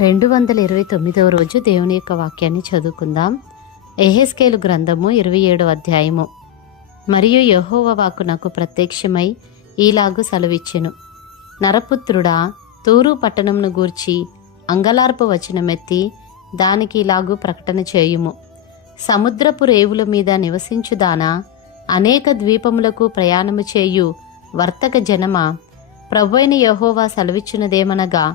రెండు వందల ఇరవై తొమ్మిదవ రోజు దేవుని యొక్క వాక్యాన్ని చదువుకుందాం. ఎహెస్కేలు గ్రంథము ఇరవై ఏడవ అధ్యాయము. మరియు యహోవ వాకు నాకు ప్రత్యక్షమై ఈలాగు సెలవిచ్చెను. నరపుత్రుడా తూరు పట్టణంను గూర్చి అంగలార్పు వచనమెత్తి దానికి ఇలాగు ప్రకటన చేయుము. సముద్రపు రేవుల మీద నివసించుదానా అనేక ద్వీపములకు ప్రయాణము చేయు వర్తక జనమా? అయిన యహోవా సెలవిచ్చినదేమనగా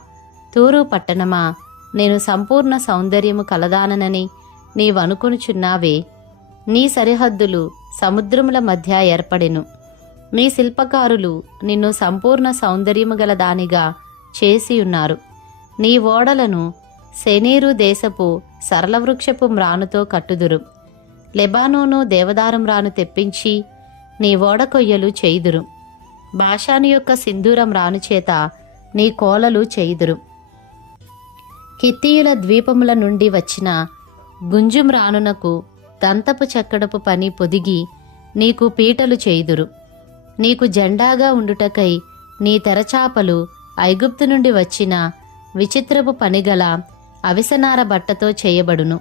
తూరు పట్టణమా? నేను సంపూర్ణ సౌందర్యము కలదాననని నీవనుకొనుచున్నావే. నీ సరిహద్దులు సముద్రముల మధ్య ఏర్పడెను. మీ శిల్పకారులు నిన్ను సంపూర్ణ సౌందర్యము గల దానిగా చేసి ఉన్నారు. నీ ఓడలను శనీరు దేశపు సరళవృక్షపు మ్రానుతో కట్టుదురు. లెబానోను దేవదారం రాను తెప్పించి నీ ఓడ కొయ్యలు చేయుదురు. భాషాని యొక్క సింధూరం రాను చేత నీ కోలలు చేయుదురు. కిత్తీయుల ద్వీపముల నుండి వచ్చిన గుంజుం రానునకు దంతపు చెక్కడపు పని పొదిగి నీకు పీటలు చేయుదురు. నీకు జెండాగా ఉండుటకై నీ తెరచాపలు ఐగుప్తు నుండి వచ్చిన విచిత్రపు పనిగల అవిసనార బట్టతో చేయబడును.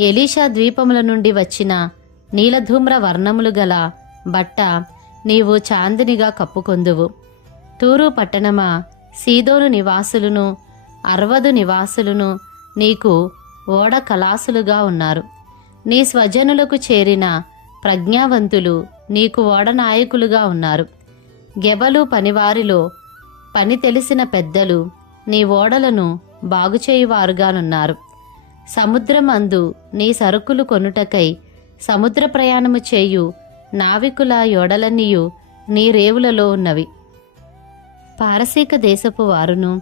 ఎలీషా ద్వీపముల నుండి వచ్చిన నీలధూమ్ర వర్ణములు గల బట్ట నీవు చాందినిగా కప్పుకొందువు. తూరు పట్టణమా సీదోను నివాసులను అరవదు నివాసులను నీకు ఓడ కలాసులుగా ఉన్నారు. నీ స్వజనులకు చేరిన ప్రజ్ఞావంతులు నీకు ఓడ నాయకులుగా ఉన్నారు. గెబలు పనివారిలో పని తెలిసిన పెద్దలు నీ ఓడలను బాగుచేయువారుగానున్నారు సముద్రమందు నీ సరుకులు కొనుటకై సముద్ర ప్రయాణము చేయు నావికుల ఓడలన్నీయు నీ రేవులలో ఉన్నవి. పారసీక దేశపు వారును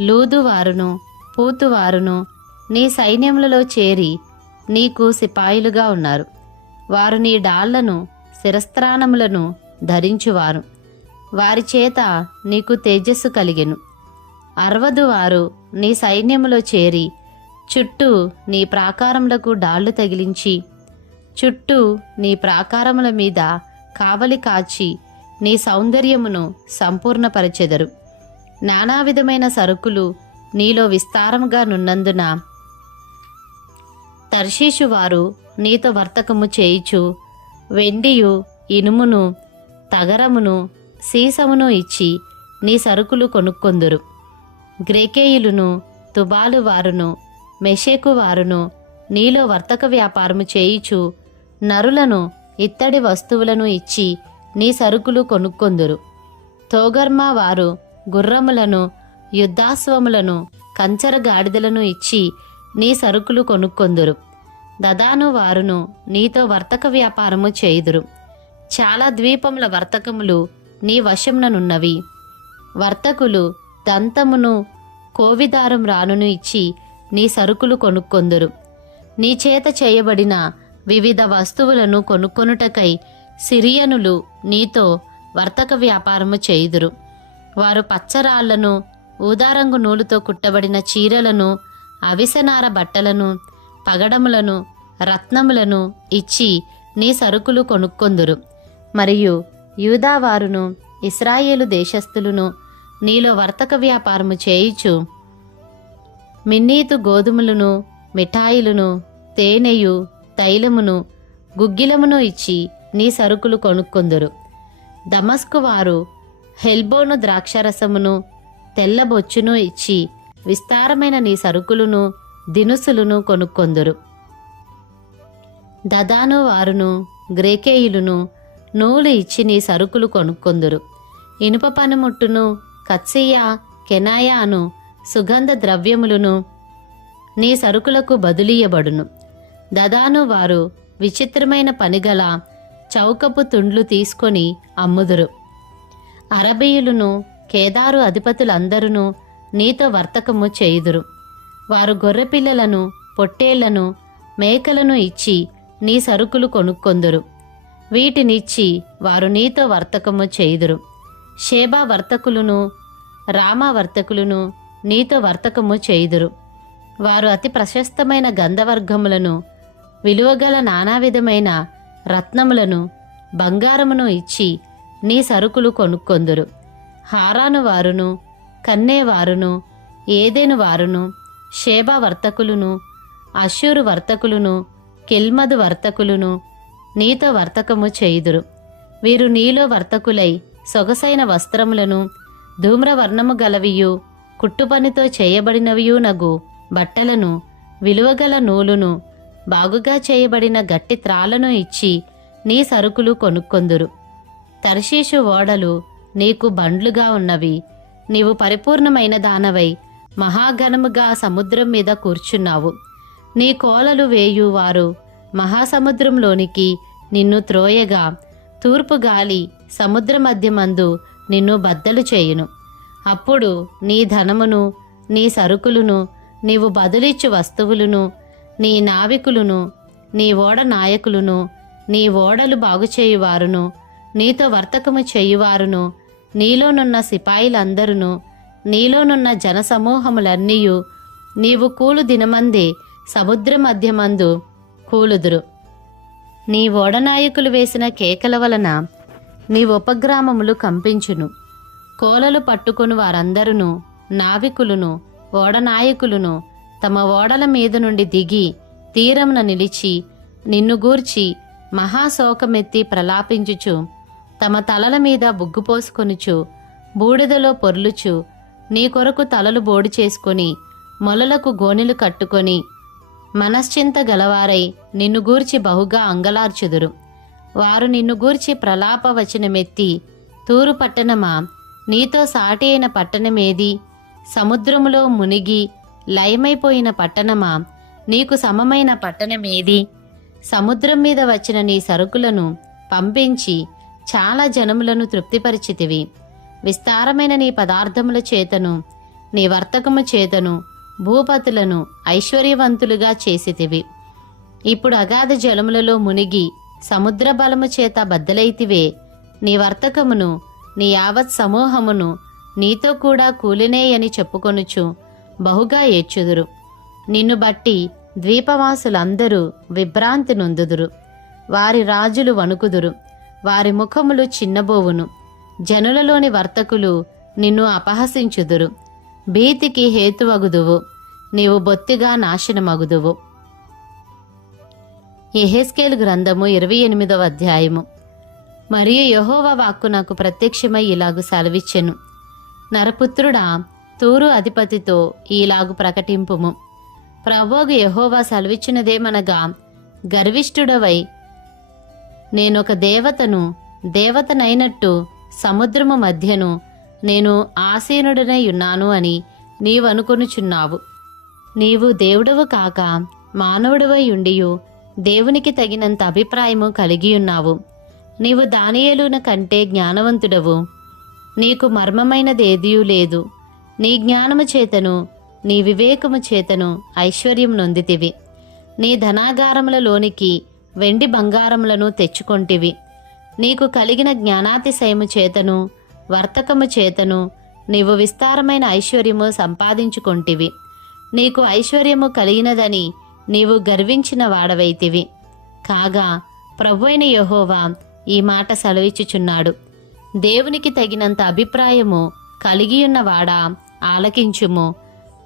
లూదువారును పూతువారును నీ సైన్యములలో చేరి నీకు సిపాయిలుగా ఉన్నారు. వారు నీ డాళ్ళను శిరస్త్రాణములను ధరించువారు. వారి చేత నీకు తేజస్సు కలిగెను. అరవదు వారు నీ సైన్యములో చేరి చుట్టూ నీ ప్రాకారములకు డాళ్ళు తగిలించి చుట్టూ నీ ప్రాకారముల మీద కావలి కాచి నీ సౌందర్యమును సంపూర్ణపరచెదరు. నానా విధమైన సరుకులు నీలో విస్తారముగా నున్నందున. తర్షీషు వారు నీతో వర్తకము చేయిచు వెండియు ఇనుమును తగరమును సీసమును ఇచ్చి నీ సరుకులు కొనుక్కొందురు. గ్రేకేయులును తుబాలు వారును మెషేకు వారును నీలో వర్తక వ్యాపారము చేయిచు నరులను ఇత్తడి వస్తువులను ఇచ్చి నీ సరుకులు కొనుక్కొందురు. తోగర్మా వారు గుర్రములను యుద్ధాశ్వములను కంచర గాడిదలను ఇచ్చి నీ సరుకులు కొనుక్కొందురు. దదాను వారును నీతో వర్తక వ్యాపారము చేయుదురు. చాలా ద్వీపముల వర్తకములు నీ వశముననున్నవి వర్తకులు దంతమును కోవిదారం రానును ఇచ్చి నీ సరుకులు కొనుక్కొందురు. నీ చేత చేయబడిన వివిధ వస్తువులను కొనుక్కొనుటకై సిరియనులు నీతో వర్తక వ్యాపారము చేయుదురు. వారు పచ్చరాళ్ళను ఊదారంగు నూలుతో కుట్టబడిన చీరలను అవిసనార బట్టలను పగడములను రత్నములను ఇచ్చి నీ సరుకులు కొనుక్కొందురు. మరియు యూదావారును ఇస్రాయేలు దేశస్థులను నీలో వర్తక వ్యాపారము చేయుచు. మిన్నీతు గోధుమలను మిఠాయిలను తేనెయు తైలమును గుగ్గిలమును ఇచ్చి నీ సరుకులు కొనుక్కొందురు. దమస్కు వారు హెల్బోను ద్రాక్షరసమును తెల్లబొచ్చును ఇచ్చి విస్తారమైన నీ సరుకులను దినుసులను కొనుక్కొందురు. దదాను వారును గ్రేకేయులును నూలు ఇచ్చి నీ సరుకులు కొనుక్కొందురు. ఇనుప పనిముట్టును కత్సియా కెనాయాను సుగంధ ద్రవ్యములను నీ సరుకులకు బదులీయబడును దదాను వారు విచిత్రమైన పనిగల చౌకపు తుండ్లు తీసుకొని అమ్ముదురు. అరబీయులను కేదారు అధిపతులందరూ నీతో వర్తకము చేయుదురు. వారు గొర్రెపిల్లలను పొట్టేళ్ళను మేకలను ఇచ్చి నీ సరుకులు కొనుక్కొందురు. వీటినిచ్చి వారు నీతో వర్తకము చేయుదురు. షేబా వర్తకులను రామా వర్తకులను నీతో వర్తకము చేయుదురు. వారు అతి ప్రశస్తమైన గంధవర్గములను విలువగల నానా విధమైన రత్నములను బంగారమును ఇచ్చి నీ సరుకులు కొనుక్కొందురు. హారాను వారును కన్నేవారును ఏదేను వారును షేబా వర్తకులును అశ్షూరు వర్తకులును కిల్మదు వర్తకులును నీతో వర్తకము చేయుదురు. వీరు నీలో వర్తకులై సొగసైన వస్త్రములను ధూమ్రవర్ణము గలవియు కుట్టుపనితో చేయబడినవియు నగు బట్టలను విలువగల నూలును బాగుగా చేయబడిన గట్టి త్రాలను ఇచ్చి నీ సరుకులు కొనుక్కొందురు. తర్షీషు ఓడలు నీకు బండ్లుగా ఉన్నవి. నీవు పరిపూర్ణమైన దానవై మహాఘనముగా సముద్రం మీద కూర్చున్నావు. నీ కోలలు వేయువారు మహాసముద్రంలోనికి నిన్ను త్రోయగా తూర్పు గాలి సముద్ర మధ్యమందు నిన్ను బద్దలు చేయును. అప్పుడు నీ ధనమును నీ సరుకులను నీవు బదులిచ్చు వస్తువులను నీ నావికులను నీ ఓడ నాయకులను నీ ఓడలు బాగుచేయువారును నీతో వర్తకము చేయువారును నీలోనున్న సిపాయిలందరును నీలోనున్న జనసమూహములన్నీయు నీవు కూలు దినమందే సముద్ర మధ్యమందు కూలుదురు. నీ ఓడనాయకులు వేసిన కేకల వలన నీ ఉపగ్రామములు కంపించును. కోలలు పట్టుకొని వారందరును నావికులను ఓడనాయకులను తమ ఓడల మీద నుండి దిగి తీరమున నిలిచి నిన్ను గూర్చి మహాశోకమెత్తి ప్రలాపించుచు తమ తలల మీద బుగ్గు పోసుకొనుచు బూడిదలో పొర్లుచు నీ కొరకు తలలు బోడి చేసుకొని మొలలకు గోనెలు కట్టుకొని మనశ్చింత గలవారై నిన్ను గూర్చి బహుగా అంగలార్చుదురు. వారు నిన్ను గూర్చి ప్రలాప వచనమెత్తి తూరు పట్టణమా నీతో సాటి అయిన పట్టణమేది? సముద్రములో మునిగి లయమైపోయిన పట్టణమా నీకు సమమైన పట్టణమేది? సముద్రం మీద వచ్చిన నీ సరుకులను పంపించి చాలా జనములను తృప్తిపరిచితివి. విస్తారమైన నీ పదార్థముల చేతను నీ వర్తకము చేతను భూపతులను ఐశ్వర్యవంతులుగా చేసితివి. ఇప్పుడు అగాధ జలములలో మునిగి సముద్ర బలము చేత బద్దలైతివే. నీ వర్తకమును నీ యావత్ సమూహమును నీతో కూడా కూలినేయని చెప్పుకొనుచు బహుగా ఏడ్చుదురు. నిన్ను బట్టి ద్వీపవాసులందరూ విభ్రాంతి నొందుదురు. వారి రాజులు వణుకుదురు. వారి ముఖములు చిన్నబోవును. జనులలోని వర్తకులు నిన్ను అపహసించుదురు. భీతికి హేతువగుదువు. నీవు బొత్తిగా నాశనమగుదువు. ఎహెస్కేల్ గ్రంథము ఇరవై ఎనిమిదవ అధ్యాయము. మరియు యహోవా వాక్కు నాకు ప్రత్యక్షమై ఇలాగు సెలవిచ్చెను. నరపుత్రుడా తూరు అధిపతితో ఈలాగు ప్రకటింపుము. ప్రభోగు యహోవా సెలవిచ్చినదేమనగా గర్విష్ఠుడవై నేనొక దేవతను దేవతనైనట్టు సముద్రము మధ్యను నేను ఆసీనుడనై ఉన్నాను అని నీవనుకొనుచున్నావు. నీవు దేవుడవు కాక మానవుడవై ఉండియు దేవునికి తగినంత అభిప్రాయము కలిగి ఉన్నావు నీవు దానియేలున కంటే జ్ఞానవంతుడవు. నీకు మర్మమైనదేదియూ లేదు. నీ జ్ఞానము చేతను నీ వివేకము చేతను ఐశ్వర్యం నొందితివి. నీ ధనాగారములలోనికి వెండి బంగారములను తెచ్చుకొంటివి. నీకు కలిగిన జ్ఞానాతిశయము చేతను వర్తకము చేతను నీవు విస్తారమైన ఐశ్వర్యము సంపాదించుకొంటివి. నీకు ఐశ్వర్యము కలిగినదని నీవు గర్వించిన వాడవైతివి. కాగా ప్రభువైన యహోవా ఈ మాట సెలవిచ్చుచున్నాడు. దేవునికి తగినంత అభిప్రాయము కలిగియున్నవాడా ఆలకించుము.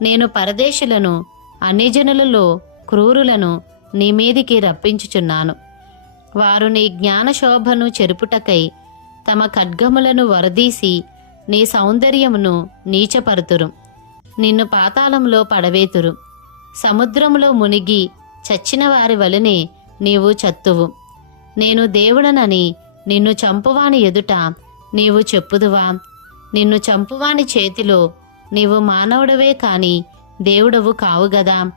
నేను పరదేశులను అన్ని జనులలో క్రూరులను నీ మీదికి రప్పించుచున్నాను. వారు నీ జ్ఞానశోభను చెరుపుటకై తమ ఖడ్గములను వరదీసి నీ సౌందర్యమును నీచపరుతురు. నిన్ను పాతాళంలో పడవేతురు. సముద్రములో మునిగి చచ్చిన వారి వలనే నీవు చత్తువు. నేను దేవుడనని నిన్ను చంపువాని ఎదుట నీవు చెప్పుదువా? నిన్ను చంపువాని చేతిలో నీవు మానవుడవే కాని దేవుడవు కావు గదా?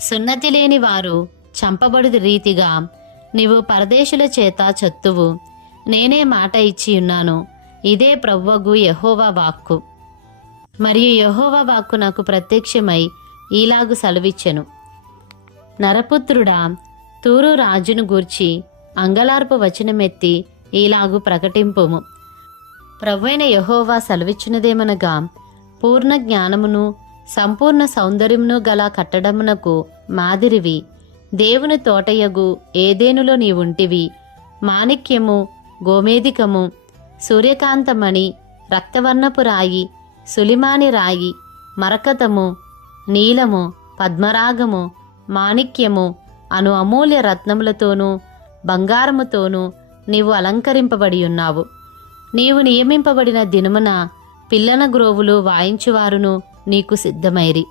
సున్నతి లేని వారు చంపబడు రీతిగా నీవు పరదేశుల చేత చత్తువు. నేనే మాట ఇచ్చి ఉన్నాను. ఇదే ప్రవ్వగు యహోవా వాక్కు. మరియు యహోవా వాక్కు నాకు ప్రత్యక్షమై ఈలాగు సెలవిచ్చెను. నరపుత్రుడా తూరు రాజును గూర్చి అంగలార్పు వచనమెత్తి ఈలాగు ప్రకటింపుము. ప్రవ్వైన యహోవా సెలవిచ్చినదేమనగా పూర్ణ జ్ఞానమును సంపూర్ణ సౌందర్యమును గల కట్టడమునకు మాదిరివి. దేవుని తోటయగు ఏదేనులో నీవుంటివి. మాణిక్యము గోమేదికము సూర్యకాంతమణి రక్తవర్ణపు రాయి సులిమాని రాయి మరకతము నీలము పద్మరాగము మాణిక్యము అను అమూల్య రత్నములతోనూ బంగారముతోనూ నీవు అలంకరింపబడి ఉన్నావు నీవు నియమింపబడిన దినమున పిల్లన గ్రోవులు వాయించువారును. నీకు సిద్ధమైరి.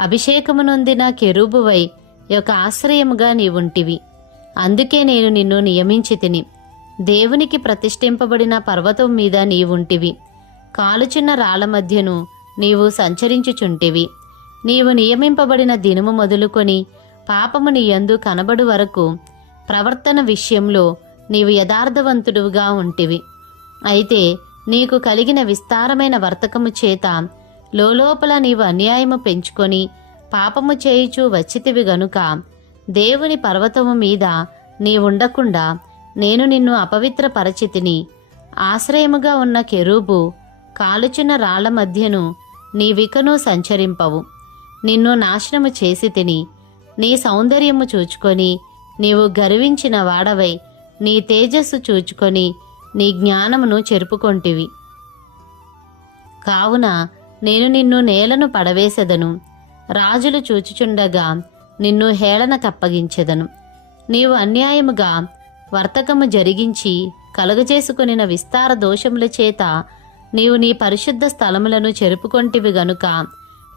అభిషేకమునొందిన కెరూబువై యొక్క ఆశ్రయముగా నీవుంటివి. అందుకే నేను నిన్ను నియమించి తిని దేవునికి ప్రతిష్ఠింపబడిన పర్వతం మీద నీవుంటివి. కాలుచున్న రాళ్ళ మధ్యను నీవు సంచరించుచుంటివి. నీవు నియమింపబడిన దినము మొదలుకొని పాపము నీ యందు కనబడు వరకు ప్రవర్తన విషయంలో నీవు యథార్థవంతుడుగా ఉంటివి. అయితే నీకు కలిగిన విస్తారమైన వర్తకము చేత లోలోపల నీవు అన్యాయము పెంచుకొని పాపము చేయుచు వచ్చితివి గనుక దేవుని పర్వతము మీద నీవుండకుండా నేను నిన్ను అపవిత్ర పరిచితిని ఆశ్రయముగా ఉన్న కెరూబు కాలుచున్న రాళ్ళ మధ్యను నీవికను సంచరింపవు. నిన్ను నాశనము చేసి తిని నీ సౌందర్యము చూచుకొని నీవు గర్వించిన వాడవై నీ తేజస్సు చూచుకొని నీ జ్ఞానమును చెరుపుకొంటివి. కావున నేను నిన్ను నేలను పడవేసెదను. రాజులు చూచుచుండగా నిన్ను హేళన కప్పగించెదను. నీవు అన్యాయముగా వర్తకము జరిగించి కలుగజేసుకునిన విస్తార దోషముల చేత నీవు నీ పరిశుద్ధ స్థలములను చెరుపుకొంటివి గనుక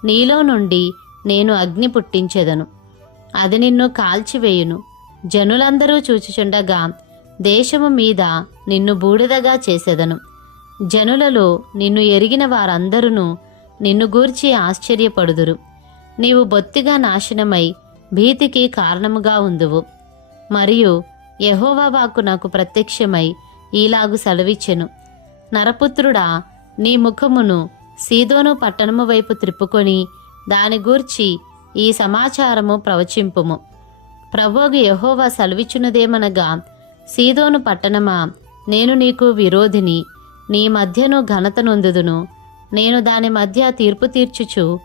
నీలో నుండి నేను అగ్ని పుట్టించెదను. అది నిన్ను కాల్చివేయును. జనులందరూ చూచుచుండగా దేశము మీద నిన్ను బూడిదగా చేసెదను. జనులలో నిన్ను ఎరిగిన వారందరూ నిన్ను గూర్చి ఆశ్చర్యపడుదురు. నీవు బొత్తిగా నాశనమై భీతికి కారణముగా ఉందువు. మరియు యెహోవా వాక్కు నాకు ప్రత్యక్షమై ఈలాగు సెలవిచ్చెను. నరపుత్రుడా నీ ముఖమును సీదోను పట్టణము వైపు త్రిప్పుకొని దాని గూర్చి ఈ సమాచారము ప్రవచింపుము. ప్రభోగు యహోవా సెలవిచ్చునదేమనగా సీదోను పట్టణమా నేను నీకు విరోధిని నీ మధ్యను ఘనతనొందుదును నేను దాని మధ్య తీర్పు తీర్చుచు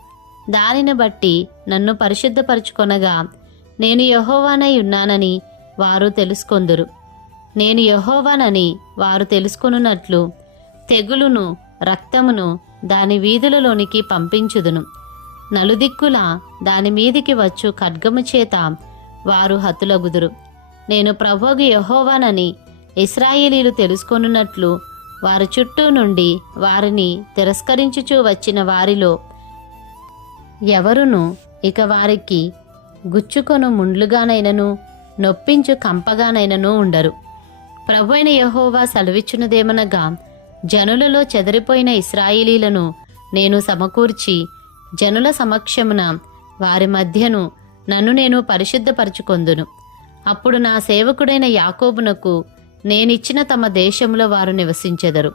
దానిని బట్టి నన్ను పరిశుద్ధపరచుకొనగా నేను యహోవానై ఉన్నానని వారు తెలుసుకొందురు. నేను యహోవానని వారు తెలుసుకొనున్నట్లు తెగులును రక్తమును దాని వీధులలోనికి పంపించుదును. నలుదిక్కుల దాని మీదికి వచ్చు ఖడ్గము చేత వారు హతులగుదురు నేను ప్రభోగు యహోవానని ఇస్రాయేలీలు తెలుసుకొనున్నట్లు వారి చుట్టూ నుండి వారిని తిరస్కరించుచూ వచ్చిన వారిలో ఎవరును ఇక వారికి గుచ్చుకొను ముండ్లుగానైనను నొప్పించు కంపగానైనను ఉండరు. ప్రభు అయిన యహోవా సెలవిచ్చున్నదేమనగా జనులలో చెదరిపోయిన ఇస్రాయిలీలను నేను సమకూర్చి జనుల సమక్షమున వారి మధ్యను నన్ను నేను పరిశుద్ధపరచుకొందును. అప్పుడు నా సేవకుడైన యాకోబునకు నేనిచ్చిన తమ దేశంలో వారు నివసించెదరు.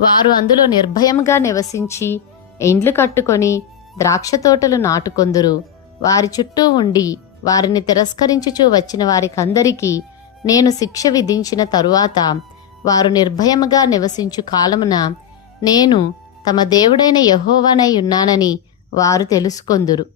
వారు అందులో నిర్భయంగా నివసించి ఇండ్లు కట్టుకొని ద్రాక్ష తోటలు నాటుకొందురు. వారి చుట్టూ ఉండి వారిని తిరస్కరించుచూ వచ్చిన వారికందరికీ నేను శిక్ష విధించిన తరువాత వారు నిర్భయముగా నివసించు కాలమున నేను తమ దేవుడైన యహోవానై ఉన్నానని వారు తెలుసుకొందురు.